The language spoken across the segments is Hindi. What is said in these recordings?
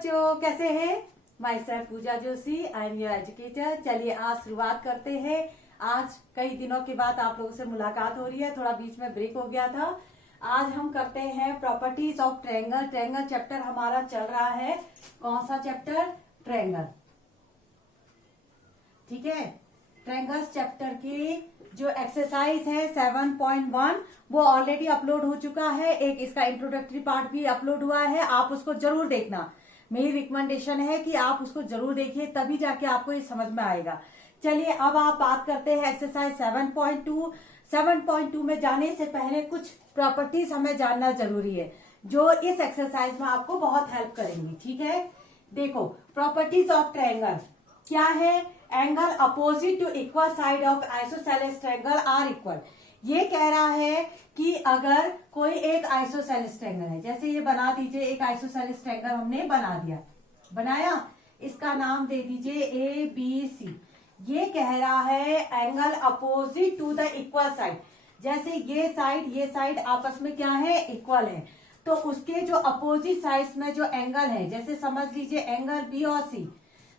बच्चों, कैसे हैं? Myself Pooja Joshi, I am your educator. चलिए आज शुरुआत करते हैं। आज कई दिनों के बाद आप लोगों से मुलाकात हो रही है, थोड़ा बीच में ब्रेक हो गया था। आज हम करते हैं properties of triangle. Triangle chapter हमारा चल रहा है। कौन सा चैप्टर? ट्रायंगल। ठीक है, ट्रायंगल्स चैप्टर की जो एक्सरसाइज है 7.1 वो ऑलरेडी अपलोड हो चुका है। एक इसका इंट्रोडक्टरी पार्ट भी अपलोड हुआ है, आप उसको जरूर देखना। मेरी रिकमेंडेशन है कि आप उसको जरूर देखिए, तभी जाके आपको ये समझ में आएगा। चलिए अब आप बात करते हैं एक्सरसाइज 7.2। 7.2 में जाने से पहले कुछ प्रॉपर्टीज हमें जानना जरूरी है, जो इस एक्सरसाइज में आपको बहुत हेल्प करेंगी। ठीक है, देखो प्रॉपर्टीज ऑफ ट्रायंगल क्या है। Angle opposite to equal side of isosceles triangle are equal. ये कह रहा है कि अगर कोई एक आइसोसेलेस ट्रायंगल है, जैसे ये बना दीजिए, एक आइसोसेलेस ट्रायंगल हमने बना दिया, बनाया, इसका नाम दे दीजिए ए बी सी। ये कह रहा है angle opposite to the equal side, जैसे ये साइड आपस में क्या है? इक्वल है। तो उसके जो अपोजिट साइड्स में जो एंगल है, जैसे समझ लीजिए एंगल बी और सी।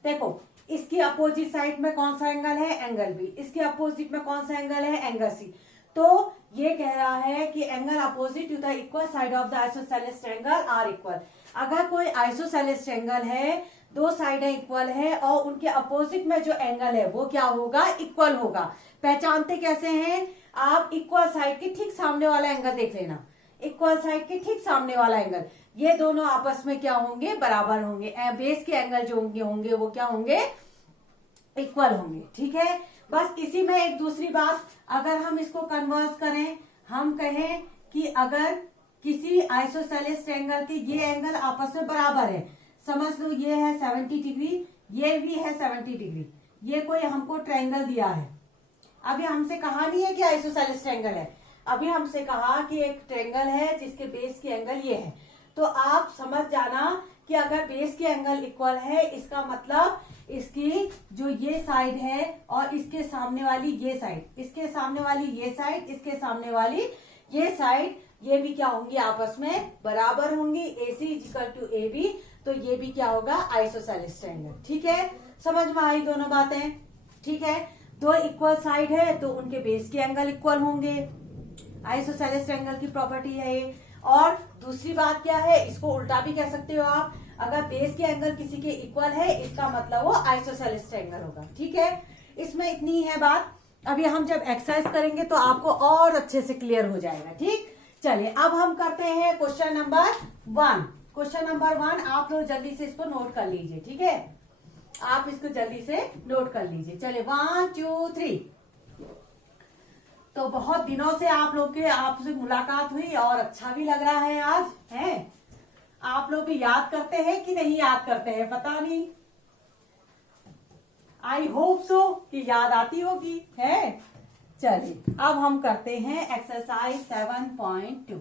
देखो इसकी अपोजिट साइड में कौन सा एंगल है? Angle B. इसके अपोजिट में कौन सा एंगल है? Angle C. तो ये कह रहा है कि angle opposite to the equal side of the isosceles triangle are equal. अगर कोई आइसोसेलेस ट्रायंगल है, दो साइडें इक्वल है और उनके अपोजिट में जो एंगल है वो क्या होगा? इक्वल होगा। पहचानते कैसे हैं? आप इक्वल साइड के ठीक सामने वाला एंगल देख लेना, इक्वल साइड के ठीक सामने वाला एंगल, ये दोनों आपस में क्या होंगे? बराबर होंगे। बेस के एंगल जो होंगे वो क्या होंगे? इक्वल होंगे। ठीक है, बस इसी में एक दूसरी बात, अगर हम इसको कन्वर्स करें, हम कहें कि अगर किसी आइसोसेलेस ट्रायंगल के ये एंगल आपस में बराबर है, समझ लो ये है 70 डिग्री, ये भी है 70 डिग्री, ये कोई हमको ट्रायंगल दिया है। अभी हमसे कहा नहीं है कि आइसोसेलेस ट्रायंगल है, अभी हमसे कहा कि एक ट्रायंगल है जिसके बेस के एंगल ये है। तो आप समझ जाना कि अगर बेस के एंगल इक्वल है, इसका मतलब इसकी जो ये साइड है और इसके सामने वाली ये साइड, इसके सामने वाली ये साइड, इसके सामने वाली ये साइड, ये भी क्या होंगी? आपस में बराबर होंगी। AC इक्वल टू AB, तो ये भी क्या होगा? Isosceles triangle. ठीक है, समझ में आई दोनों बातें? ठीक है, दो इक्वल साइड है तो उनके बेस के एंगल इक्वल होंगे, आइसोसेलेस ट्रायंगल की प्रॉपर्टी है ये। और दूसरी बात क्या है, इसको उल्टा भी कह सकते हो आप, अगर बेस के एंगल किसी के इक्वल है, इसका मतलब वो आइसोसेलेस ट्रायंगल होगा। ठीक है, इसमें इतनी है बात। अभी हम जब एक्सरसाइज करेंगे तो आपको और अच्छे से क्लियर हो जाएगा। ठीक, चलिए अब हम करते हैं क्वेश्चन नंबर 1। क्वेश्चन नंबर 1 आप लोग जल्दी से इसको नोट कर लीजिए। ठीक है, आप इसको जल्दी से नोट कर लीजिए। चलिए 1 2 3। तो बहुत दिनों से आप लोग के आपसे मुलाकात हुई और अच्छा भी लग रहा है आज, है? आप लोग भी याद करते हैं कि नहीं याद करते हैं पता नहीं, आई होप सो कि याद आती होगी, है? चलिए अब हम करते हैं एक्सरसाइज 7.2।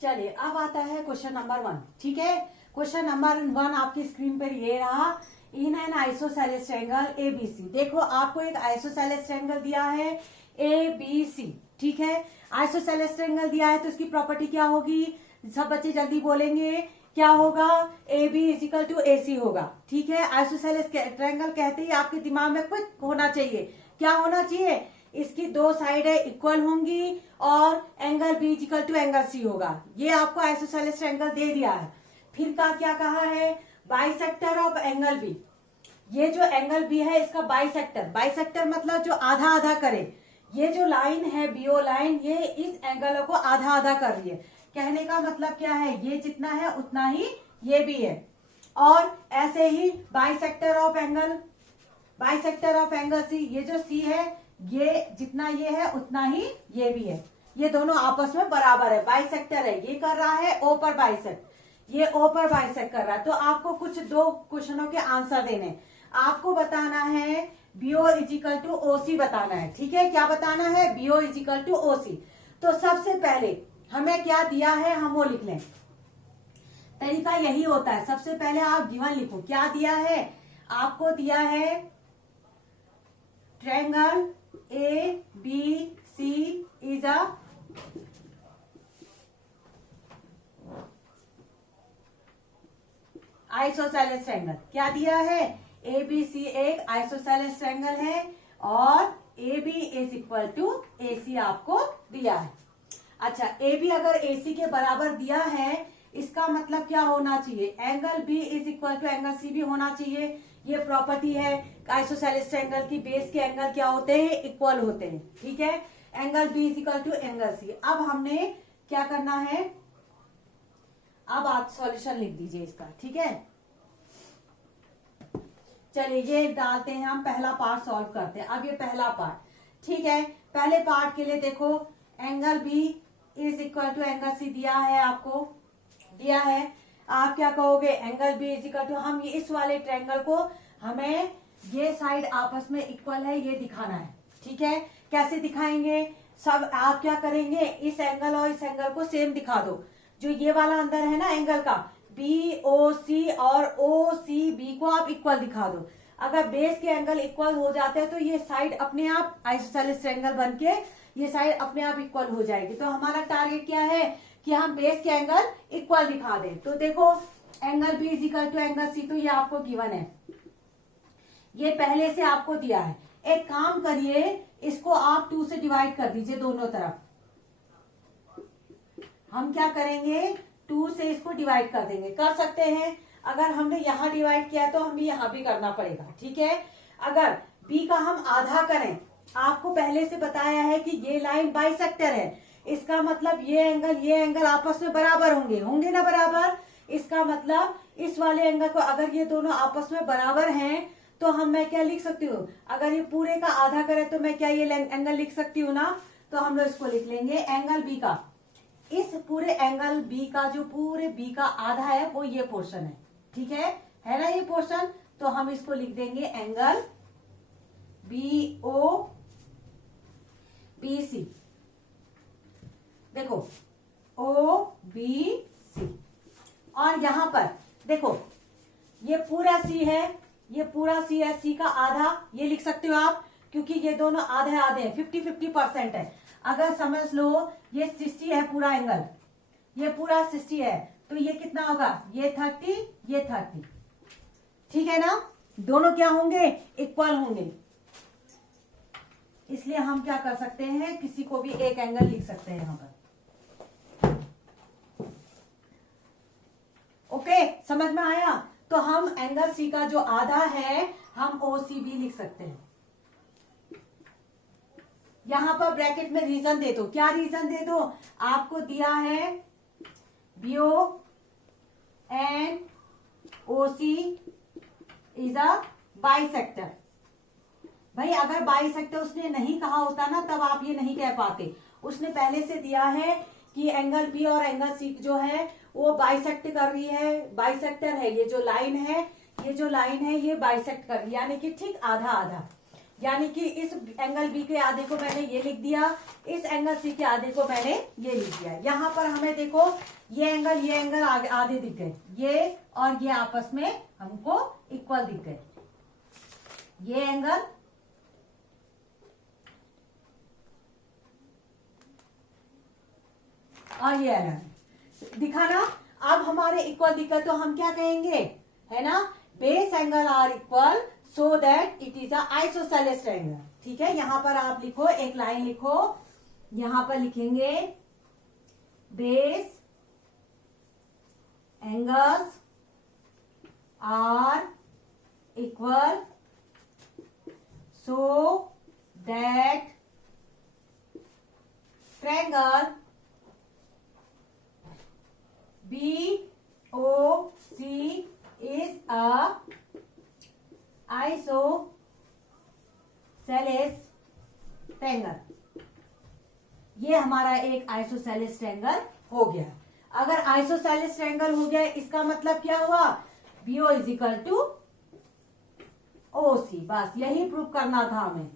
चलिए अब आता है क्वेश्चन नंबर 1। ठीक है, क्वेश्चन नंबर 1 आपकी स्क्रीन पर ये रहा। In an isosceles triangle ABC। देखो आपको एक आइसोसेलेस ट्रायंगल दिया है ABC। ठीक है, आइसोसेलेस ट्रायंगल दिया है तो इसकी प्रॉपर्टी क्या होगी? सब बच्चे जल्दी बोलेंगे, क्या होगा? AB इक्वल टू AC होगा। ठीक है, आइसोसेलेस ट्रायंगल कहते ही आपके दिमाग में कुछ होना चाहिए। क्या होना चाहिए? इसकी दो साइड है इक्वल होंगी और angle B equal to angle C होगा। ये आपको आइसोसेलेस ट्रायंगल दे दिया है। फिर का क्या कहा है? Bisector of angle B। ये जो एंगल B है इसका बाइसेक्टर, बाइसेक्टर मतलब जो आधा आधा करे। ये जो लाइन है BO लाइन, ये इस एंगल को आधा आधा कर रही है। कहने का मतलब क्या है? ये जितना है उतना ही ये भी है। और ऐसे ही बाइसेक्टर ऑफ एंगल C, ये जो C है, ये जितना ये है उतना ही ये भी है। ये दोनों आपस में बराबर है, बाइसेक्टर है। ये कर रहा है O पर बाइसेक्ट, ये O पर बाइसेक्ट कर रहा है। तो आपको कुछ दो क्वेश्चनों के आंसर देने, आपको बताना है BO इजिकल टू OC बताना है। ठीक है, क्या बताना है? BO is equal to OC। तो सबसे पहले हमें क्या दिया है हम वो लिख लें। तरीका यही होता है, सबसे पहले आप गिवन लिखो। क्या दिया है? आपको दिया है triangle ABC is a isosceles triangle. क्या दिया है? ABC एक आइसोसेलेस ट्रायंगल है और AB is equal to AC आपको दिया है। अच्छा, AB अगर AC के बराबर दिया है, इसका मतलब क्या होना चाहिए? Angle B is equal to angle C भी होना चाहिए। ये प्रॉपर्टी है आइसोसेलेस ट्रायंगल की, बेस के एंगल क्या होते हैं? इक्वल होते हैं। ठीक है, angle B is equal to angle C। अब हमने क्या करना है? अब आप सॉल्यूशन लिख दीजिए इसका। ठीक है, चलिए ये डालते हैं, हम पहला पार्ट सॉल्व करते हैं। अब ये पहला पार्ट, ठीक है, पहले पार्ट के लिए देखो angle B is equal to angle C दिया है, आपको दिया है। आप क्या कहोगे? Angle B is equal to, हम ये इस वाले ट्रायंगल को, हमें ये साइड आपस में इक्वल है ये दिखाना है। ठीक है, कैसे दिखाएंगे? सब आप क्या करेंगे? इस एंगल और इस एंगल को सेम दिखा दो। जो ये वाला अंदर है ना एंगल का, BOC और OCB को आप इक्वल दिखा दो। अगर बेस के एंगल इक्वल हो जाते हैं तो ये साइड अपने आप आइसोसेलेस ट्रायंगल बनके ये साइड अपने आप इक्वल हो जाएगी। तो हमारा टारगेट क्या है कि हम बेस के एंगल इक्वल दिखा दें। तो देखो angle B is equal to angle C, तो ये आपको गिवन है, ये पहले से आपको दिया है। एक काम करिए, इसको आप 2 से डिवाइड कर दीजिए दोनों तरफ। हम क्या करेंगे? 2 से इसको डिवाइड कर देंगे। कर सकते हैं, अगर हमने यहाँ डिवाइड किया है तो हमें यहाँ भी करना पड़ेगा। ठीक है, अगर B का हम आधा करें, आपको पहले से बताया है कि ये लाइन बाइसेक्टर है, इसका मतलब ये एंगल आपस में बराबर होंगे, होंगे ना बराबर। इसका मतलब इस वाले एंगल को, अगर ये दोनों आपस में बराबर हैं तो मैं क्या लिख सकती हूँ? अगर ये पूरे का आधा करे तो मैं क्या ये एंगल लिख सकती हूँ ना? तो हम लोग इसको लिख लेंगे एंगल B का, इस पूरे एंगल B का जो पूरे B का आधा है वो ये पोर्शन है। ठीक है ना ये पोर्शन? तो हम इसको लिख देंगे एंगल BOBC। देखो OBC, और यहां पर देखो ये पूरा C है, ये पूरा C है, C का आधा ये लिख सकते हो आप, क्योंकि ये दोनों आधे आधे हैं, 50-50% है। अगर समझ लो ये 60 है पूरा एंगल, ये पूरा 60 है, तो ये कितना होगा? ये 30, ये 30। ठीक है ना, दोनों क्या होंगे? इक्वल होंगे। इसलिए हम क्या कर सकते हैं? किसी को भी एक एंगल लिख सकते हैं यहां पर। ओके, समझ में आया? तो हम एंगल C का जो आधा है हम OCB लिख सकते हैं। यहां पर ब्रैकेट में रीजन दे दो। क्या रीजन दे दो? आपको दिया है BO and OC is a bisector. भाई अगर बाइसेक्टर उसने नहीं कहा होता ना, तब आप ये नहीं कह पाते। उसने पहले से दिया है कि एंगल B और एंगल C जो है वो बाइसेक्ट कर रही है, बाइसेक्टर है। ये जो लाइन है, ये जो लाइन है ये बाइसेक्ट कर रही है, यानी कि ठीक आधा आधा। यानी कि इस एंगल B के आधे को मैंने ये लिख दिया, इस एंगल C के आधे को मैंने ये लिख दिया। यहाँ पर हमें देखो ये एंगल आधे दिख गए, ये और ये आपस में हमको इक्वल दिख गए। ये एंगल और ये एंगल दिखा ना। अब हमारे इक्वल दिखा तो हम क्या कहेंगे? है ना, base angle are equal so that it is a isosceles triangle. ठीक है, यहां पर आप लिखो, एक लाइन लिखो, यहां पर लिखेंगे base angles are equal so that triangle BOC is a isosceles triangle. ये हमारा एक आइसोसेलेस ट्रायंगल हो गया। अगर आइसोसेलेस ट्रायंगल हो गया, इसका मतलब क्या हुआ? BO is equal to OC। बस यही प्रूव करना था हमें,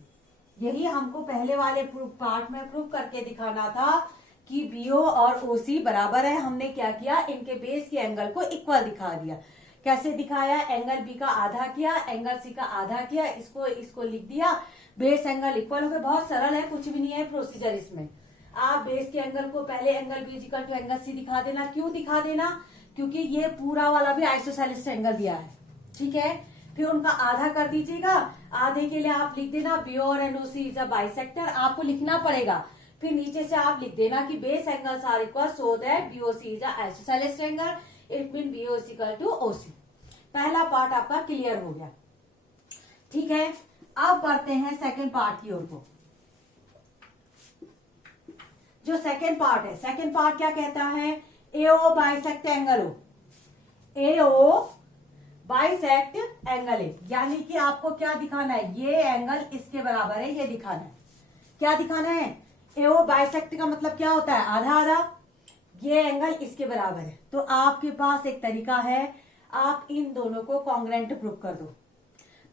यही हमको पहले वाले पार्ट में प्रूव करके दिखाना था कि BO और OC बराबर है। हमने क्या किया? इनके बेस के एंगल को इक्वल दिखा दिया। कैसे दिखाया? एंगल B का आधा किया, एंगल C का आधा किया, इसको लिख दिया, बेस एंगल इक्वल हो गए। बहुत सरल है, कुछ भी नहीं है प्रोसीजर इसमें। आप बेस के एंगल को पहले angle B equal to angle C दिखा देना। क्यों दिखा देना? क्योंकि ये पूरा वाला भी आइसोसेलेस ट्रायंगल दिया है। ठीक है, फिर उनका आधा कर दीजिएगा। आधे के लिए आप लिख देना BO और NOC इज अ बाइसेक्टर, आपको लिखना पड़ेगा। फिर नीचे से आप लिख देना कि base angles are equal so that BOC is a isosceles triangle, it mean BO is equal to OC। पहला पार्ट आपका क्लियर हो गया। ठीक है, अब बढ़ते हैं सेकेंड पार्ट की ओर को। जो सेकेंड पार्ट है, सेकेंड पार्ट क्या कहता है, AO बाइसेक्ट एंगल हो, AO बाइसेक्ट एंगल है, यानी कि आपको क्या दिखाना है, ये एंगल इसके बराबर है, ये दिखाना है। क्या दिखाना है, AO बाइसेक्ट का मतलब क्या होता है, आधा आधा, ये एंगल इसके बराबर है। तो आपके पास एक तरीका है, आप इन दोनों को कॉन्ग्रेंट प्रूव कर दो।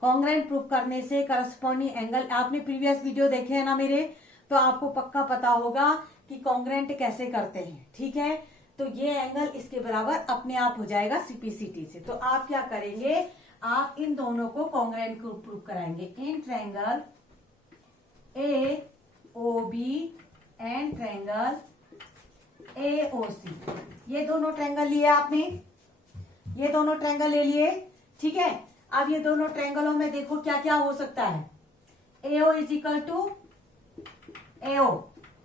कॉन्ग्रेंट प्रूव करने से करस्पॉन्डिंग एंगल, आपने प्रीवियस वीडियो देखे हैं ना मेरे, तो आपको पक्का पता होगा कि कॉन्ग्रेंट कैसे करते हैं। ठीक है, तो ये एंगल इसके बराबर अपने आप हो जाएगा CPCT से। तो आप क्या करेंगे, आप इन दोनों को कॉन्ग्रेंट को प्रूव कराएंगे in triangle AOB and triangle AOC। ये दोनों ट्रायंगल लिए आपने, ये दोनों ट्रायंगल ले लिए। ठीक है, अब ये दोनों ट्रायंगलों में देखो क्या क्या हो सकता है। AO is equal to AO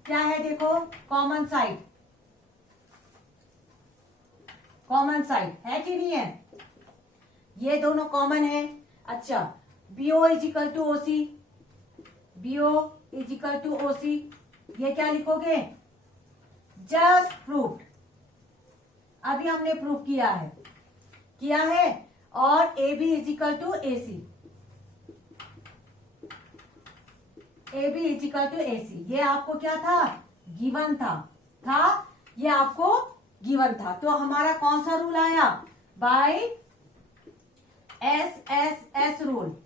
क्या है, देखो कॉमन साइड, कॉमन साइड है कि नहीं है, ये दोनों कॉमन है। अच्छा, BO is equal to OC, BO is equal to OC, ये क्या लिखोगे, जस्ट प्रूव्ड, अभी हमने प्रूव किया है और AB is equal to AC, AB is equal to AC, ये आपको क्या था, गिवन था, ये आपको गिवन था। तो हमारा कौन सा रूल आया, by SSS rule,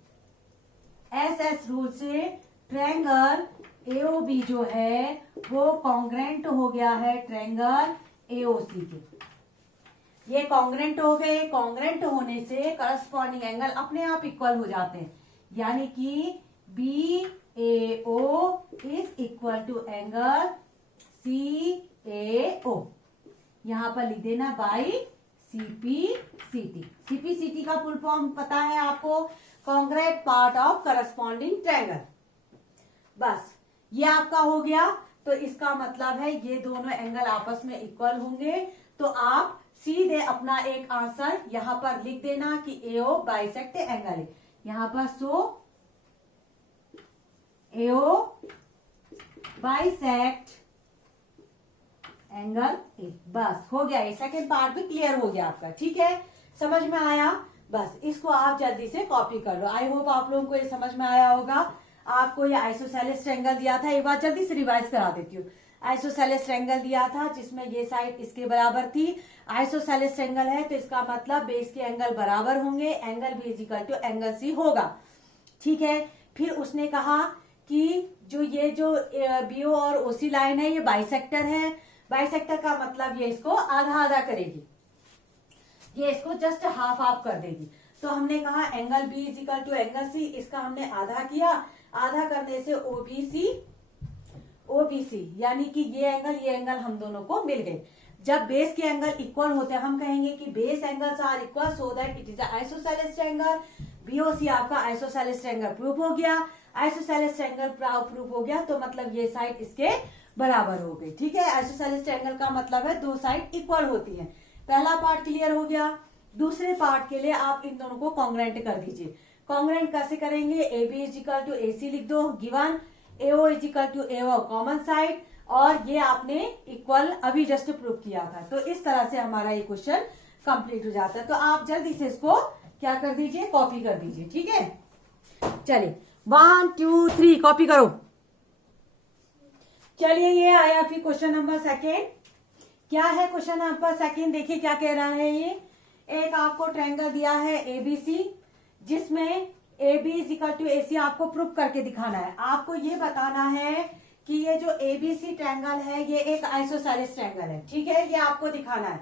SS rule से ट्रायंगल AOB जो है वो कॉन्ग्रेंट हो गया है ट्रायंगल AOC के। ये कॉन्ग्रेंट हो गए, कॉन्ग्रेंट होने से करस्पॉन्डिंग एंगल अपने आप इक्वल हो जाते हैं, यानी कि BAO is equal to angle CAO, यहां पर लिख देना बाई CPCT। CPCT का फुल फॉर्म पता है आपको, congruent part of corresponding triangle. बस ये आपका हो गया। तो इसका मतलब है ये दोनों एंगल आपस में इक्वल होंगे। तो आप सीधे अपना एक आंसर यहां पर लिख देना कि AO बाइसेक्ट एंगल है, यहां पर सो AO बाइसेक्ट एंगल ए। बस हो गया, ये सेकेंड पार्ट भी क्लियर हो गया आपका। ठीक है, समझ में आया, बस इसको आप जल्दी से कॉपी कर लो। आई होप आप लोगों को ये समझ में आया होगा। आपको ये आइसोसेलेस ट्रायंगल दिया था, एक बार जल्दी से रिवाइज करा देती हूँ। आइसोसेलेस ट्रायंगल दिया था जिसमें ये साइड इसके बराबर थी। आइसोसेलेस ट्रायंगल है तो इसका मतलब बेस के एंगल बराबर होंगे, angle B is equal to angle C होगा। ठीक है, फिर उसने कहा कि जो BO और OC लाइन है ये बाइसेक्टर है। बाइसेक्टर का मतलब ये इसको आधा आधा करेगी, ये इसको जस्ट हाफ हाफ कर देगी। तो हमने कहा angle B is equal to angle C, इसका हमने आधा किया, आधा करने से OBC यानी कि ये एंगल हम दोनों को मिल गए। जब बेस के एंगल इक्वल होते हैं हम कहेंगे कि base angles are equal so that it is isosceles triangle. BOC आपका आइसोसेलेस ट्रायंगल प्रूफ हो गया। आइसोसेलेस ट्रायंगल प्रूफ हो गया तो मतलब ये साइड इसके बराबर हो गई। ठीक है, आइसोसेलेस ट्रायंगल का मतलब है दो साइड इक्वल होती है। पहला पार्ट क्लियर हो गया। दूसरे पार्ट के लिए आप इन दोनों को कॉन्ग्रेंट कर दीजिए। कॉन्ग्रेंट कैसे करेंगे, AB is equal to AC लिख दो, given AO is equal to AO common side, और ये आपने इक्वल अभी जस्ट प्रूव किया था। तो इस तरह से हमारा ये क्वेश्चन कंप्लीट हो जाता है। तो आप जल्दी से इसको क्या कर दीजिए, कॉपी कर दीजिए। ठीक है, चलिए 1 2 3 कॉपी करो। चलिए ये आया फिर क्वेश्चन नंबर सेकेंड। क्या है क्वेश्चन नंबर सेकेंड, देखिए क्या कह रहा है। ये एक आपको ट्रायंगल दिया है ABC, जिसमें AB is equal to AC आपको प्रूफ करके दिखाना है। आपको ये बताना है कि ये जो ABC ट्रायंगल है ये एक आइसोसेलेस ट्रायंगल है। ठीक है, ये आपको दिखाना है।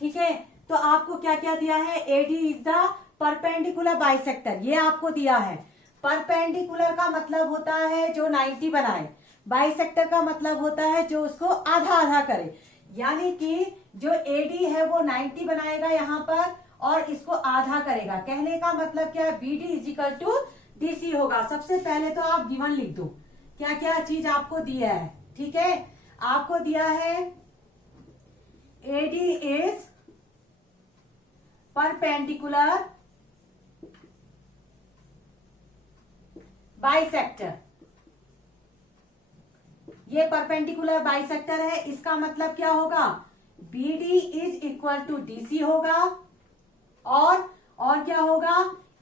ठीक है, तो आपको क्या क्या दिया है, AD is the perpendicular bisector, ये आपको दिया है। परपेंडिकुलर का मतलब होता है जो 90 बनाए, बाइसेक्टर का मतलब होता है जो उसको आधा आधा करे। यानी कि जो एडी है वो 90 बनाएगा यहाँ पर और इसको आधा करेगा। कहने का मतलब क्या है, BD is equal to DC होगा। सबसे पहले तो आप गिवन लिख दो, क्या क्या चीज आपको दिया है। ठीक है, आपको दिया है एडी इज परपेंडिकुलर बाइसेक्टर, ये परपेंडिकुलर बाइसेक्टर है। इसका मतलब क्या होगा, BD is equal to DC होगा और क्या होगा,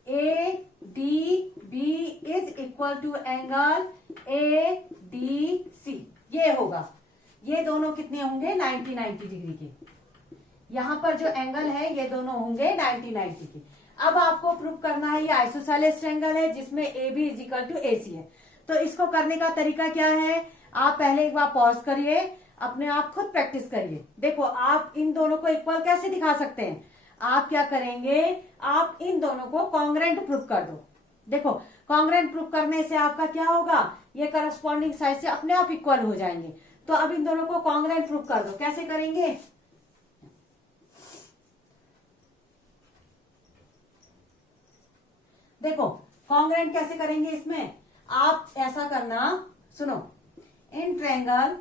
A D B is equal to angle A D C, ये होगा। ये दोनों कितने होंगे, 90 डिग्री के। यहां पर जो एंगल है ये दोनों होंगे 90 के। अब आपको प्रूव करना है ये आइसोसेलेस ट्रायंगल है जिसमें A B is equal to A C है। तो इसको करने का तरीका क्या है, आप पहले एक बार पॉज करिए, अपने आप खुद प्रैक्टिस करिए। देखो आप इन दोनों को इक्वल कैसे दिखा सकते हैं, आप क्या करेंगे, आप इन दोनों को कॉन्ग्रेंट प्रूफ कर दो। देखो कॉन्ग्रेंट प्रूफ करने से आपका क्या होगा, ये करस्पॉन्डिंग साइड से अपने आप इक्वल हो जाएंगे। तो अब इन दोनों को कॉन्ग्रेंट प्रूफ कर दो। कैसे करेंगे, देखो कॉन्ग्रेंट कैसे करेंगे, इसमें आप ऐसा करना, सुनो, इन ट्रायंगल,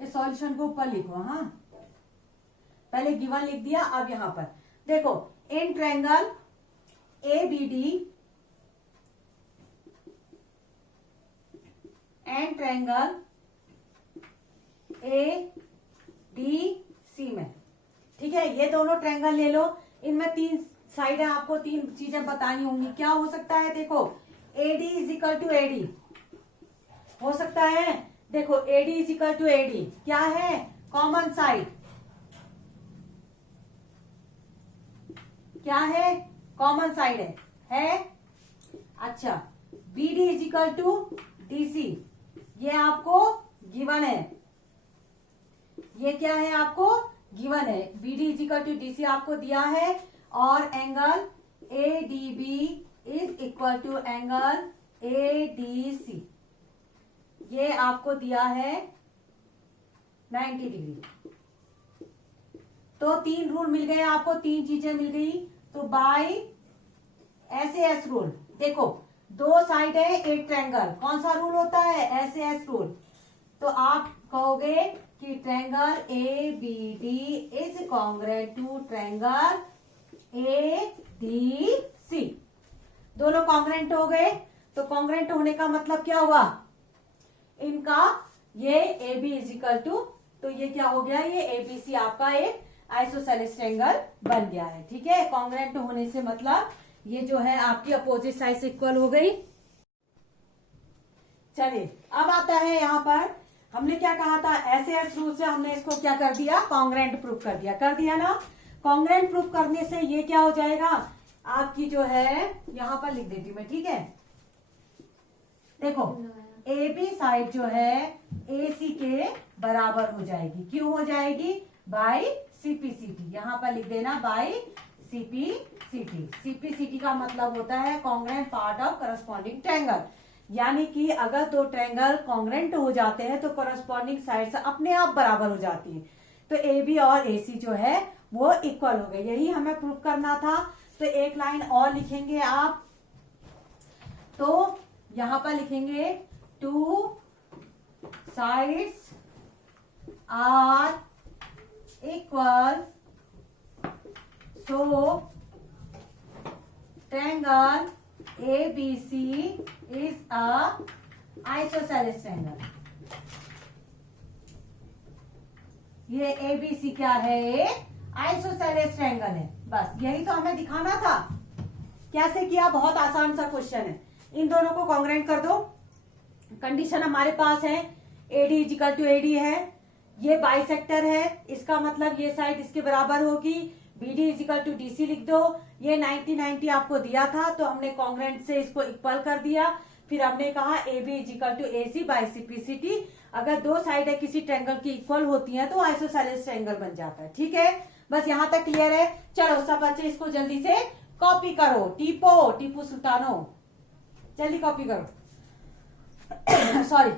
इस सॉल्यूशन को ऊपर लिखो। हाँ, पहले गिवन लिख दिया, अब यहां पर देखो in triangle A B D and triangle A D C में। ठीक है, ये दोनों ट्रायंगल ले लो, इनमें 3 साइड है, आपको 3 चीजें बतानी होंगी। क्या हो सकता है, देखो AD is equal to AD हो सकता है। देखो AD is equal to AD क्या है, कॉमन साइड, क्या है, कॉमन साइड है। अच्छा, BD is equal to DC, ये आपको गिवन है, ये क्या है, आपको गिवन है। BD is equal to DC आपको दिया है और angle ADB is equal to angle ADC, ये आपको दिया है 90 डिग्री। तो 3 रूल मिल गए आपको, 3 चीजें मिल गई। तो बाय SAS रूल, देखो 2 साइड है एक ट्रायंगल, कौन सा रूल होता है, SAS रूल। तो आप कहोगे कि triangle ABD is congruent to triangle ADC, दोनों कॉन्ग्रेंट हो गए। तो कॉन्ग्रेंट होने का मतलब क्या हुआ, इनका ये AB इज इक्वल टू, तो ये क्या हो गया, ये ABC आपका एक आइसोसेलेस ट्रायंगल बन गया है। ठीक है, कॉन्ग्रेंट होने से मतलब ये जो है आपकी अपोजिट साइड से इक्वल हो गई। चलिए अब आता है यहाँ पर, हमने क्या कहा था, SAS रूल से हमने इसको क्या कर दिया, कॉन्ग्रेंट प्रूफ कर दिया ना। कॉन्ग्रेंट प्रूफ करने से ये क्या हो जाएगा, आपकी जो है यहां पर लिख देती हूं मैं। ठीक है, देखो AB साइड जो है AC के बराबर हो जाएगी। क्यों हो जाएगी, बाय CPCT, यहां पर लिख देना बाय CPCT। CPCT का मतलब होता है congruent part of corresponding triangle, यानी कि अगर 2 ट्रायंगल कॉन्ग्रेंट हो जाते हैं तो करस्पॉन्डिंग साइड से अपने आप बराबर हो जाती है। तो AB और AC जो है वो इक्वल हो गए, यही हमें प्रूफ करना था। तो एक लाइन और लिखेंगे आप, तो यहां पर लिखेंगे 2 sides are equal, so triangle ABC is a isosceles triangle। ये ABC क्या है, आइसोसेलेस ट्रायंगल है। बस यही तो हमें दिखाना था। कैसे किया, बहुत आसान सा क्वेश्चन है। इन दोनों को कॉन्ग्रेंट कर दो। कंडीशन हमारे पास है AD is equal to AD है, ये बाइसेक्टर है, इसका मतलब ये साइड इसके बराबर होगी। BD is equal to DC लिख दो। ये 90 आपको दिया था तो हमने कॉन्ग्रेंट से इसको इक्वल कर दिया। फिर हमने कहा AB is equal to AC by CPCT। अगर 2 साइड किसी ट्रायंगल की इक्वल होती हैं तो आइसोसेलेस ट्रायंगल बन जाता है। ठीक है, बस यहां तक क्लियर है। चलो सब बच्चे इसको जल्दी से कॉपी करो, टीपू सुल्तानो, जल्दी कॉपी करो। सॉरी,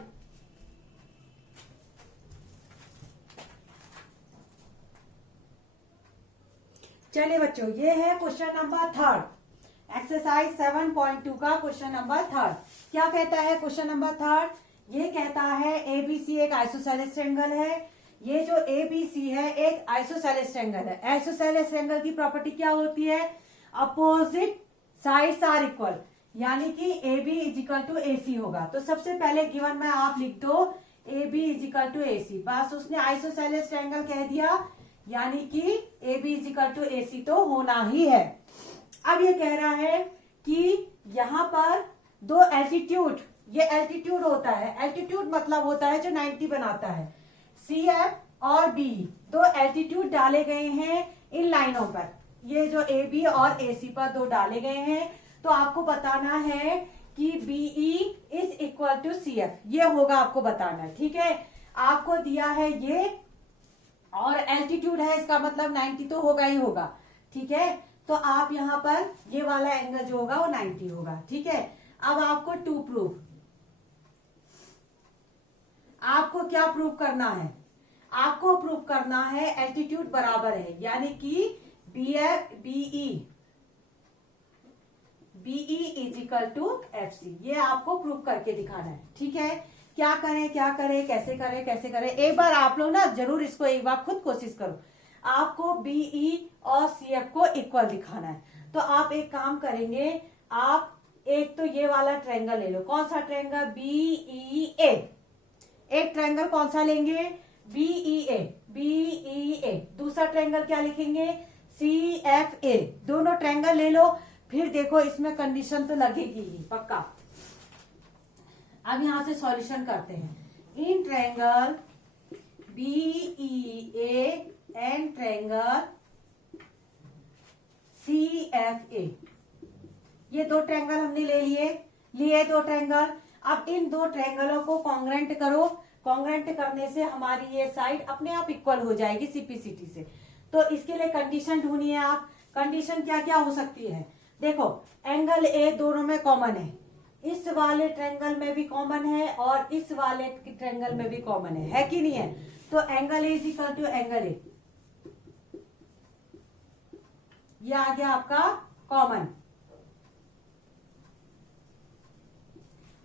चलिए बच्चों, ये है क्वेश्चन नंबर 3, एक्सरसाइज 7.2 का क्वेश्चन नंबर 3। क्या कहता है क्वेश्चन नंबर 3? ये कहता है एबीसी एक आइसोसेलेस ट्रायंगल है। ये जो एबीसी है एक आइसोसेलेस ट्रायंगल है। आइसोसेलेस ट्रायंगल की प्रॉपर्टी क्या होती है? अपोजिट साइड्स आर इक्वल, यानी कि A B is equal to A C होगा। तो सबसे पहले गिवन में आप लिख दो A B is equal to A C, बस उसने आइसोसेलेस ट्रायंगल कह दिया, यानी कि A B is equal to A C तो होना ही है। अब ये कह रहा है कि यहाँ पर दो एल्टीट्यूड, ये एल्टीट्यूड होता है, एल्टीट्यूड मतलब होता है जो 90 बनाता है। सी एफ और बी दो एल्टीट्यूड डाले गए हैं इन लाइनों पर, ये जो ए बी और ए सी पर दो डाले गए हैं। तो आपको बताना है कि BE is equal to C F, ये होगा आपको बताना है। ठीक है, आपको दिया है ये और एल्टीट्यूड है, इसका मतलब 90 तो होगा ही होगा। ठीक है, तो आप यहाँ पर ये वाला एंगल जो होगा वो 90 होगा। ठीक है, अब आपको टू प्रूफ, आपको क्या प्रूफ करना है? आपको प्रूफ करना है एल्टीट्यूड बराबर है, यानी कि BE is equal to F C, ये आपको प्रूफ करके दिखाना है। ठीक है, क्या करें, कैसे करें, एक बार आप लोग ना जरूर इसको एक बार खुद कोशिश करो। आपको बीई और सी एफ को इक्वल दिखाना है। तो आप एक काम करेंगे, आप एक तो ये वाला ट्रायंगल ले लो। कौन सा ट्रायंगल? बीई ए। एक ट्रायंगल कौन सा लेंगे? BE A. दूसरा ट्रायंगल क्या लिखेंगे? C F A. दोनों ट्रायंगल ले लो, फिर देखो इसमें कंडीशन तो लगेगी ही पक्का। अब यहां से सॉल्यूशन करते हैं। In triangle BE A and triangle C F A, ये दो ट्रायंगल हमने ले लिए दो ट्रायंगल। अब इन दो ट्रायंगलों को कॉन्ग्रेंट करो। कॉन्ग्रेंट करने से हमारी ये साइड अपने आप इक्वल हो जाएगी सीपीसीटी से। तो इसके लिए कंडीशन ढूंढनी है आप। कंडीशन क्या क्या हो सकती है? देखो, एंगल ए दोनों में कॉमन है, इस वाले ट्रायंगल में भी कॉमन है और इस वाले ट्रायंगल में भी कॉमन है कि नहीं है? तो angle A is equal to angle A, ये आ गया आपका कॉमन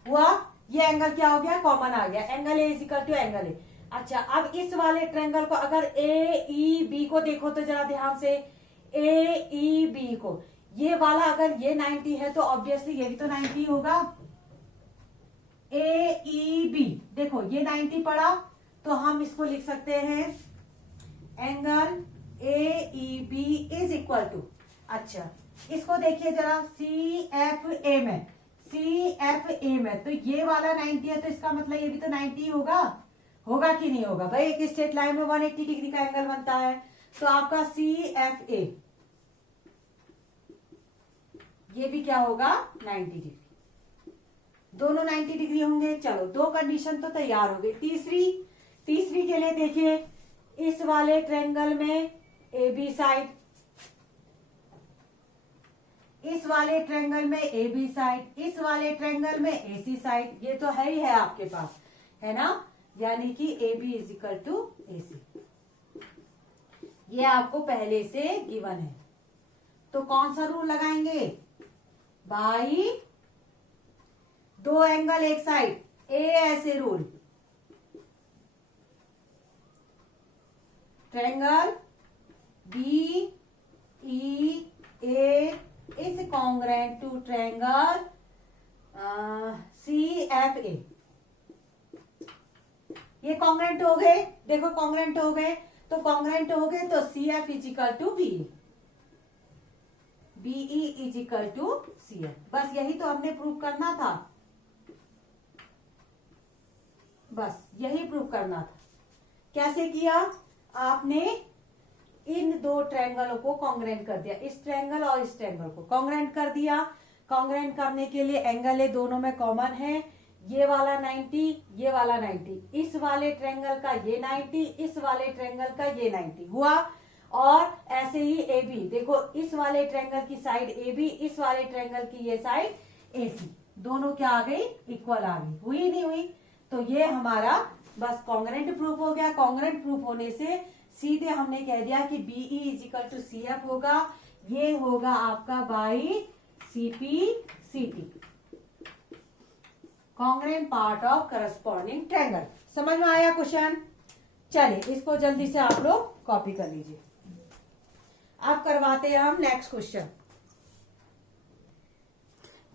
हुआ। ये एंगल क्या हो गया? कॉमन आ गया। Angle A is equal to angle A. अच्छा, अब इस वाले ट्रायंगल को अगर ए ई बी को देखो तो जरा ध्यान से, ए ई बी को, ये वाला अगर ये 90 है तो ऑब्वियसली ये भी तो 90 होगा। ए ई बी, देखो ये 90 पड़ा, तो हम इसको लिख सकते हैं angle A E B is equal to, अच्छा इसको देखिए जरा, सी एफ ए में, तो ये वाला 90 है तो इसका मतलब ये भी तो 90 होगा कि नहीं होगा? भाई एक स्ट्रेट लाइन में 180 डिग्री का एंगल बनता है। तो आपका सी एफ ए ये भी क्या होगा? 90 डिग्री, दोनों 90 डिग्री होंगे। चलो, दो कंडीशन तो तैयार हो गई। तीसरी के लिए देखिए, इस वाले ट्रायंगल में ए बी साइड, इस वाले ट्रायंगल में ए बी साइड, इस वाले ट्रायंगल में ए सी साइड, ये तो है ही है आपके पास, है ना? यानी कि A B is equal to A C, ये आपको पहले से गिवन है। तो कौन सा रूल लगाएंगे भाई? दो एंगल एक side, A AS rule, triangle B E A is congruent to triangle C F A. ये कॉन्ग्रेंट हो गए, देखो कॉन्ग्रेंट हो गए, तो कॉन्ग्रेंट हो गए तो C F is equal to B, BE is equal to C F. बस यही तो हमने प्रूव करना था, बस यही प्रूव करना था। कैसे किया? आपने इन दो ट्रायंगलों को कॉन्ग्रेंट कर दिया, इस ट्रायंगल और इस ट्रायंगल को कॉन्ग्रेंट कर दिया। कॉन्ग्रेंट करने के लिए एंगल ए दोनों में कॉमन है, ये वाला 90, ये वाला 90, इस वाले ट्रायंगल का ये 90, इस वाले ट्रायंगल का ये 90 हुआ। और ऐसे ही ए बी, देखो इस वाले ट्रायंगल की साइड ए बी, इस वाले ट्रायंगल की ये साइड ए सी, दोनों क्या आ गई? इक्वल आ गई। हुई नहीं हुई? तो ये हमारा बस कॉन्ग्रेंट प्रूफ हो गया। कॉन्ग्रेंट प्रूफ होने से सीधे हमने कह दिया कि BE is equal to CF होगा, ये होगा आपका by CPCT, congruent part of corresponding triangle. समझ में आया क्वेश्चन? चलिए इसको जल्दी से आप लोग कॉपी कर लीजिए। अब करवाते हैं हम नेक्स्ट क्वेश्चन।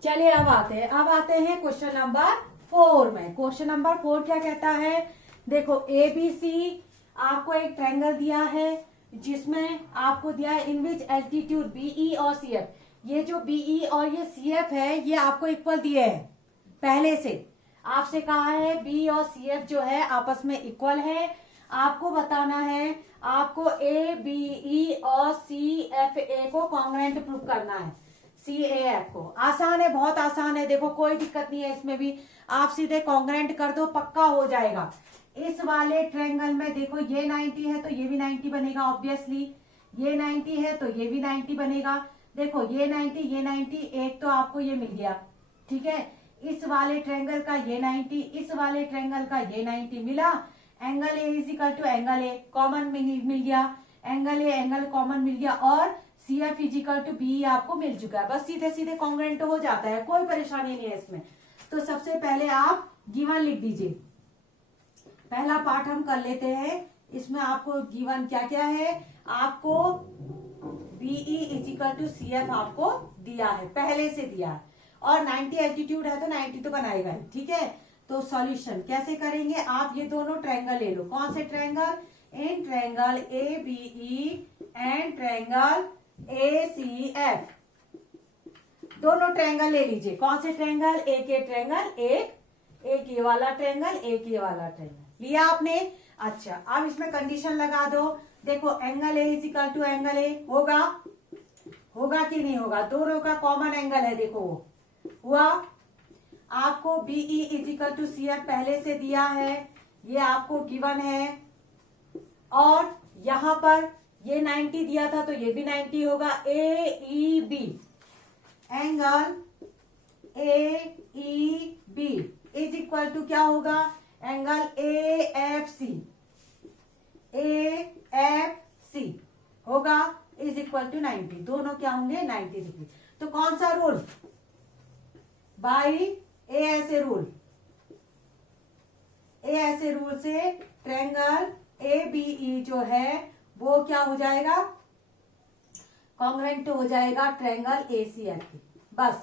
चलिए अब आते हैं क्वेश्चन नंबर 4 में। क्वेश्चन नंबर 4 क्या कहता है? देखो ABC आपको एक ट्रायंगल दिया है जिसमें आपको दिया है इन विच एल्टीट्यूड BE और CF, ये जो BE और ये CF है ये आपको इक्वल दिए हैं पहले से। आपसे कहा है B और CF जो है आपस में इक्वल है। आपको बताना है, आपको ABE और CFA को कॉन्ग्रेंट प्रूव करना है, CAF को। आसान है, बहुत आसान है। देखो कोई दिक्कत नहीं है इसमें भी, आप सीधे कॉन्ग्रेंट कर दो, पक्का हो जाएगा। इस वाले ट्रायंगल में देखो ये 90 है तो ये भी 90 बनेगा ऑब्वियसली, ये 90 है तो ये भी 90 बनेगा। देखो ये 90 एक तो आपको ये मिल गया, ठीक है। इस वाले ट्रायंगल का ये 90, इस वाले ट्रायंगल का ये 90 मिला। Angle A is equal to angle A common मिल गया, एंगल ए एंगल कॉमन मिल गया, और CF is equal to BE आपको मिल चुका है। बस सीधे सीधे कॉन्ग्रेंट हो जाता है, कोई परेशानी नहीं है इसमें। तो सबसे पहले आप गिवन लिख दीजिए। पहला पार्ट हम कर लेते हैं। इसमें आपको गिवन क्या क्या है, आपको BE is equal to CF आपको दिया है, पहले से दिया है, और 90 एल्टीट्यूड है तो 90 तो बनाएगा ही, ठीक है। तो सॉल्यूशन कैसे करेंगे, आप ये दोनों ट्रायंगल ले लो। कौन से triangle? In triangle ABE and triangle ACF, दोनों ट्रायंगल ले लीजिए। कौन से ट्रायंगल? एक ये ट्रायंगल, एक ये वाला ट्रायंगल, एक ये वाला ट्रायंगल लिया आपने। अच्छा अब इसमें कंडीशन लगा दो। देखो angle A is equal to angle A होगा कि नहीं होगा? दोनों का कॉमन एंगल है, देखो वो हुआ। आपको BE is equal to CF पहले से दिया है, ये आपको गिवन है, और यहां पर ये 90 दिया था तो ये भी 90 होगा। AEB angle AEB is equal to क्या होगा? एंगल AFC होगा इज इक्वल टू 90। दोनों क्या होंगे? 90 डिग्री। तो कौन सा रूल? बाई ऐसे रूल से ट्रायंगल ABE जो है वो क्या हो जाएगा? कॉन्ग्रेंट हो जाएगा ट्रायंगल ACF की। बस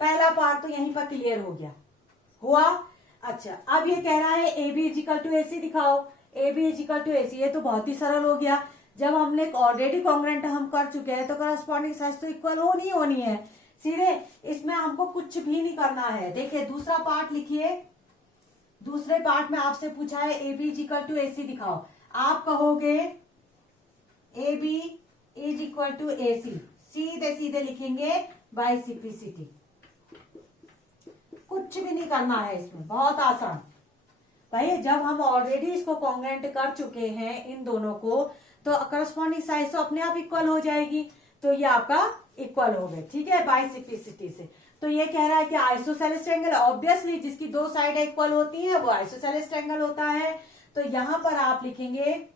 पहला पार्ट तो यहीं पर क्लियर हो गया, हुआ। अच्छा अब ये कह रहा है AB is equal to AC दिखाओ, AB is equal to AC। ये तो बहुत ही सरल हो गया, जब हमने ऑलरेडी कॉन्ग्रेंट हम कर चुके हैं तो करस्पॉन्डिंग साइज तो इक्वल होनी है सीधे। इसमें हमको कुछ भी नहीं करना है। देखिए दूसरा पार्ट लिखिए। दूसरे पार्ट में आपसे पूछा है AB is equal to AC दिखाओ, आप कहोगे AB is equal to AC, सीधे सीधे लिखेंगे बाई CPCT। कुछ भी नहीं करना है इसमें, बहुत आसान भाई। जब हम ऑलरेडी इसको कॉन्ग्रेंट कर चुके हैं इन दोनों को, तो करस्पॉन्डिंग साइज तो अपने आप इक्वल हो जाएगी। तो ये आपका इक्वल हो गए, ठीक है, बाई CPCT से। तो ये कह रहा है कि आइसोसेलेस ट्रायंगल, ऑब्वियसली जिसकी दो साइड इक्वल होती है वो आइसोसेलेस ट्रायंगल होता है। तो यहां पर आप लिखेंगे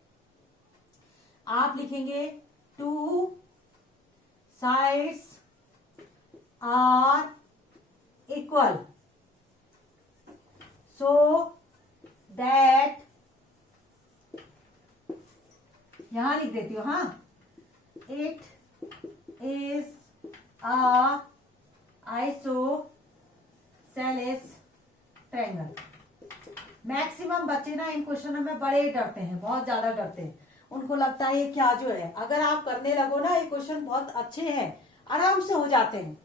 two sides are equal so that, यहां लिख देती हूँ, हाँ, it is a isosceles triangle। Maximum बच्चे ना इन क्वेश्चनों में बड़े डरते हैं, बहुत ज्यादा डरते हैं। उनको लगता है ये क्या जो है, अगर आप करने लगो ना, ये क्वेश्चन बहुत अच्छे हैं, आराम से हो जाते हैं।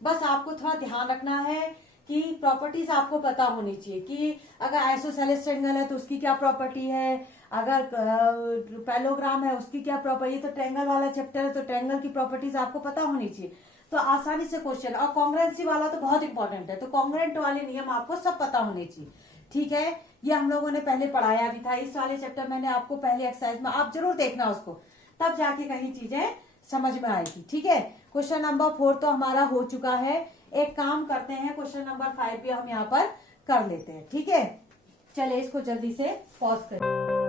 बस आपको थोड़ा ध्यान रखना है कि प्रॉपर्टीज आपको पता होनी चाहिए कि अगर आइसोसेलेस ट्रायंगल है तो उसकी क्या प्रॉपर्टी है, अगर पैरेललोग्राम है उसकी क्या प्रॉपर्टी। तो ट्रायंगल वाला चैप्टर है तो ट्रायंगल की प्रॉपर्टीज आपको पता होनी चाहिए, तो आसानी से क्वेश्चन। और कॉन्ग्रेंसी वाला तो बहुत इंपॉर्टेंट है, तो कॉन्ग्रेंट वाले नियम आपको सब पता होने चाहिए, ठीक है। ये हम लोगों ने पहले पढ़ाया भी था, इस वाले चैप्टर मैंने आपको पहले एक्सरसाइज में, आप जरूर देखना उसको, तब जाके कहीं चीजें समझ में आएगी, ठीक है। क्वेश्चन नंबर 4 तो हमारा हो चुका है। एक काम करते हैं, क्वेश्चन नंबर 5 भी हम यहाँ पर कर लेते हैं, ठीक है। चलिए इसको जल्दी से पॉज करें।